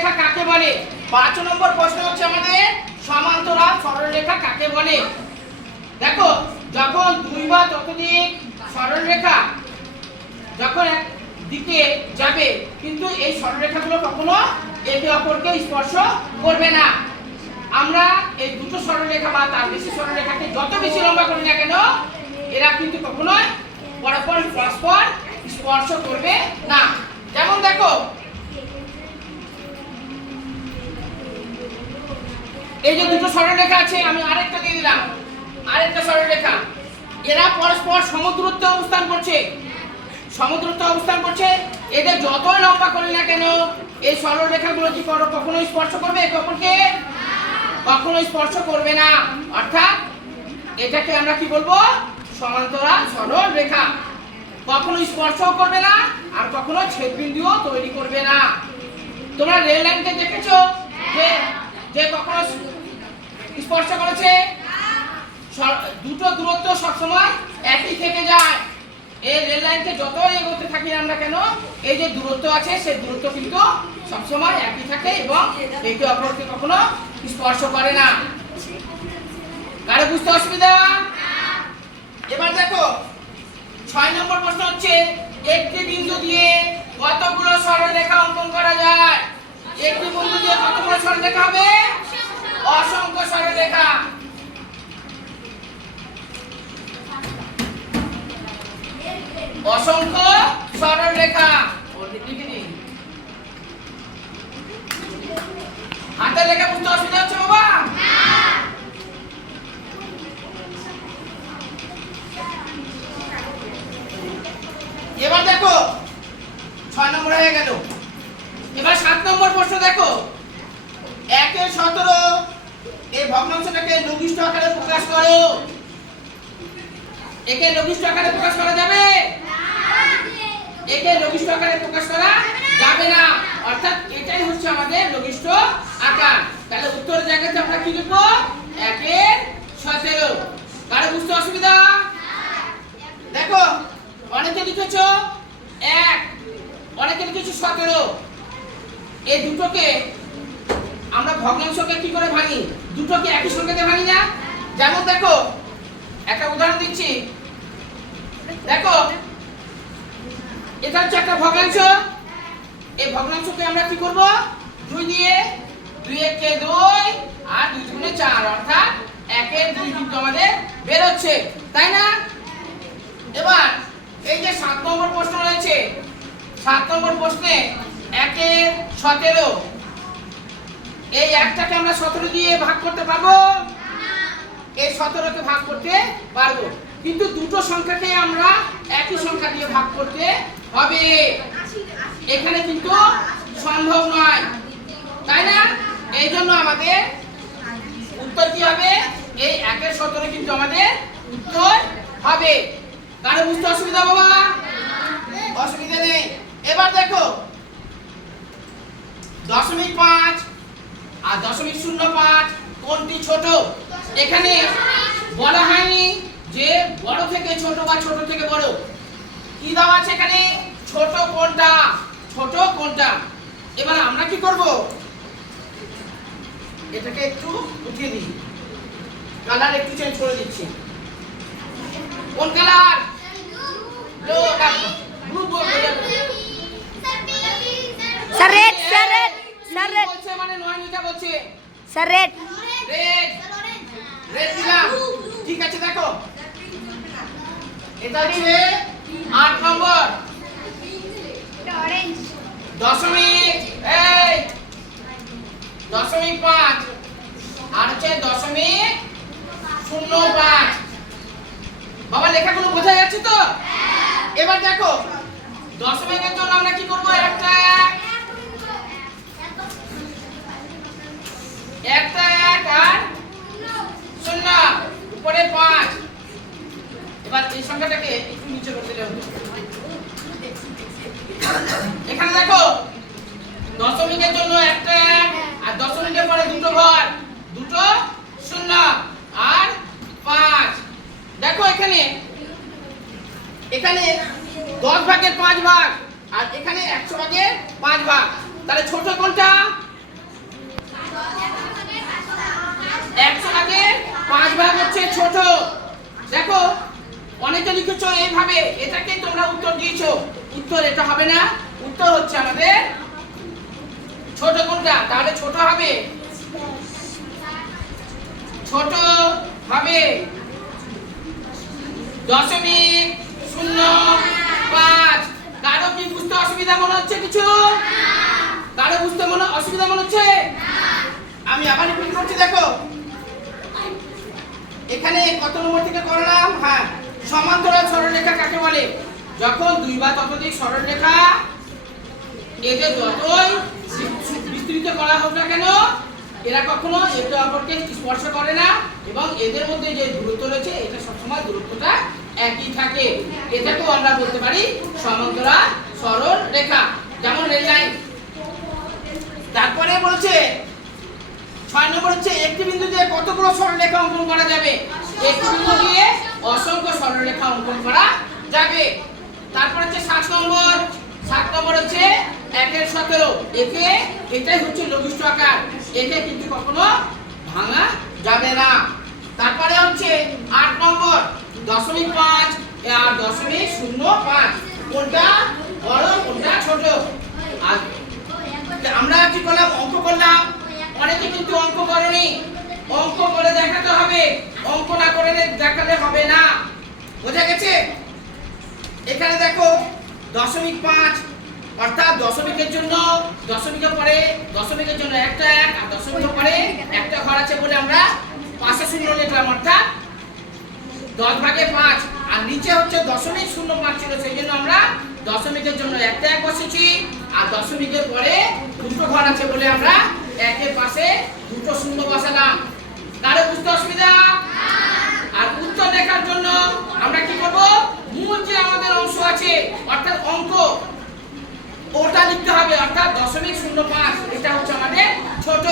সরলরেখা কাকে বলে? 5 নম্বর প্রশ্ন হচ্ছে আমাদের সমান্তরাল সরলরেখা কাকে বলে। দেখো, যখন দুই বা ততোধিক সরলরেখা যখন এক দিকে যাবে, কিন্তু এই সরলরেখাগুলো কখনো একে অপরকে স্পর্শ করবে না। আমরা এই দুটো সরলরেখা বা তার বেশি সরলরেখাকে যত বেশি লম্বা করি না কেন, এরা কিন্তু কখনোই পরস্পর স্পর্শ করবে না। যেমন দেখো, এই যে দুটো সরলরেখা আছে, আমি আরেকটা দিয়ে দিলাম, আরেকটা সরলরেখা, এরা পরস্পর সমদূরত্বে অবস্থান করছে, সমদূরত্বে অবস্থান করছে। এদের যতই লম্বা করি না কেন, এই সরলরেখাগুলো কি কখনো স্পর্শ করবে একে অপরকে? কখনো স্পর্শ করবে না। অর্থাৎ এটাকে আমরা কি বলবো? সমান্তরাল সরলরেখা। কখনো স্পর্শও করবে না, আর কখনো ছেদবিন্দুও তৈরি করবে না। তোমরা রেল লাইনকে দেখেছো যে যে কখনো স্পর্শ করেছে? দুটো দূরত্ব সবসময় একই থেকে যায়। এই রেল লাইনকে যতই এগোতে থাকি আমরা কেন, এই যে দূরত্ব আছে সেই দূরত্ব কিন্তু সবসময় একই থাকে এবং একে অপরকে কখনো স্পর্শ করে না। কারো বুঝতে অসুবিধা? এবার দেখো, 6 নম্বর প্রশ্ন হচ্ছে একটি বিন্দু দিয়ে কতগুলো সরলরেখা অঙ্কন করা যায়? একটি বিন্দু দিয়ে কতগুলো সরলরেখা হবে? অসংখ্য সরলরেখা। অসংখ্য সরলরেখা। হাতের লেখা বুঝতে অসুবিধা হচ্ছে বাবা? এবার দেখো, 6 নম্বর হয়ে গেল। এবার 7 নম্বর প্রশ্ন দেখো, 1/17 এই ভগ্নাংশটাকে লঘিষ্ঠ আকারে প্রকাশ করো। একে লঘিষ্ঠ আকারে প্রকাশ করা যাবে? একে লঘিষ্ঠ আকারে প্রকাশ করা যাবে না। অর্থাৎ এটাই হচ্ছে আমাদের লঘিষ্ঠ আকার। তাহলে উত্তরের জায়গাতে আমরা কি লিখবো? 1/17। কারো বুঝতে অসুবিধা? দেখো, অনেকে লিখেছো 1, অনেকে লিখেছো 17। এই দুটোকে আমরা ভগ্নাংশকে কি করে ভাঙি? দুটোকে একই সংখ্যাতে ভাঙি না? যেমন দেখো, একটা উদাহরণ দিচ্ছি। দেখো, এটা হচ্ছে একটা ভগ্নাংশ। এই ভগ্নাংশকে আমরা কি করব? 2 দিয়ে 2 একে 2 আর 2 দুগুণে 4, অর্থাৎ 1/2 কিন্তু আমাদের বের হচ্ছে, তাই না? এবার এই যে 7 নম্বর প্রশ্ন রয়েছে, 7 নম্বর প্রশ্নে 1/17, এই একটাকে আমরা 17 দিয়ে ভাগ করতে পারবো? এই 17কে ভাগ করতে পারবো, কিন্তু দুটো সংখ্যাকে আমরা একই সংখ্যা দিয়ে ভাগ করতে হবে। এখানে কিন্তু সম্ভব নয়, তাই না? এই জন্য আমাদের উত্তর কি হবে? এই 1/17 কিন্তু আমাদের উত্তর হবে। কারো বুঝতে অসুবিধা বাবা? অসুবিধা নেই। এবার দেখো, 0.5 আর 0.05 কোনটি ছোট? এখানে বলা হয়নি যে বড় থেকে ছোট বা ছোট থেকে বড়। কি দেওয়া আছে এখানে? ছোট কোনটা, ছোট কোনটা। এবার আমরা কি করব? এটাকে একটু উঠিয়ে দিই, কালার একটু চেঞ্জ করে দিচ্ছি। কোন কালার? ব্লু। ব্লু বলতে sir red, sir red, sir red বলছে, মানে 9 মিটার বলছে। স্যার রেড, রেড, রেড দিলাম। ঠিক আছে, দেখো এটা হচ্ছে 8 নম্বর। এটা অরেঞ্জ। দশমিক, এই 0.5 আর হচ্ছে 0.05। বাবা লেখাগুলো বোঝা যাচ্ছে তো? এবার দেখো, দশমিকের জন্য আমরা কি করব? একটা 1 আর 0, উপরে 5। এবার এই সংখ্যাটাকে একটু নিচে করতে হবে। এখানে দেখো, দশমিকের জন্য একটা আর দশমিকের পরে দুটো ঘর, দুটো 0 আর 5। দেখো এখানে 10 ভাগের 5 ভাগ, আর এখানে 100 ভাগের 5 ভাগ। তাহলে ছোট কোনটা? হয়তো লিখেছো এইভাবে, এটাকে তোমরা উত্তর দিয়েছো। উত্তর এটা হবে না, উত্তর হচ্ছে আমাদের ছোট কোনটা? তাহলে ছোট হবে, ছোট হবে 0.05। কারো কি বুঝতে অসুবিধা মনে হচ্ছে কিছু? কারো বুঝতে অসুবিধা মনে হচ্ছে? আমি আবার রিপিট করছি, দেখো এখানে কত নম্বর থেকে করলাম? হ্যাঁ, সমান্তরাল সরলরেখা কাকে বলে? যখন দুই বা ততোধিক সরলরেখা এদের যতই বিস্তৃত করা হোক না কেন, এরা কখনো একে অপরকে স্পর্শ করে না এবং এদের মধ্যে যে দূরত্ব রয়েছে এটা সবসময় দূরত্বটা একই থাকে। এটাকেও আমরা বলতে পারি সমান্তরাল সরল রেখা, যেমন রেল লাইন। তারপরে বলছে 6 নম্বর হচ্ছে একটি বিন্দু দিয়ে কতগুলো সরলরেখা অঙ্কন করা যাবে? একটি বিন্দু দিয়ে অসংখ্য সরলরেখা অঙ্কন করা যাবে। তারপর হচ্ছে 7 নম্বর। 7 নম্বর হচ্ছে 1/17। এটাই হচ্ছে লঘিষ্ঠ আকার, একে কিন্তু কখনো ভাঙা যাবে না। তারপরে হচ্ছে 8 নম্বর 0.5 আর 0.05। কোনটা বড় কোনটা ছোট? আর আমরা কি করলাম? অঙ্ক করলাম। অনেকে কিন্তু অঙ্ক করনি, অঙ্ক করে দেখাতে হবে, অঙ্ক না করে দেখালে হবে না। বোঝা গেছে? এখানে দেখো 0.5 অর্থাৎ দশমিকের জন্য দশমিকের পরে দশমিকের জন্য একটা 1 আর দশমিকের পরে একটা ঘর আছে বলে আমরা 5 শূন্য লিখলাম, অর্থাৎ 10/5। আর নিচে হচ্ছে 0.05 ছিল, সেই জন্য আমরা দশমিকের জন্য একটা 1 বসেছি আর দশমিকের পরে দুটো ঘর আছে বলে আমরা একের পাশে দুটো শূন্য বসালাম। কারো বুঝতে অসুবিধা? আর উত্তর দেখার জন্য আমরা কি করব? মূল যে আমাদের অংশ আছে অর্থাৎ অঙ্ক, ওটা লিখতে হবে, অর্থাৎ 0.05। এটা হচ্ছে আমাদের ছোট।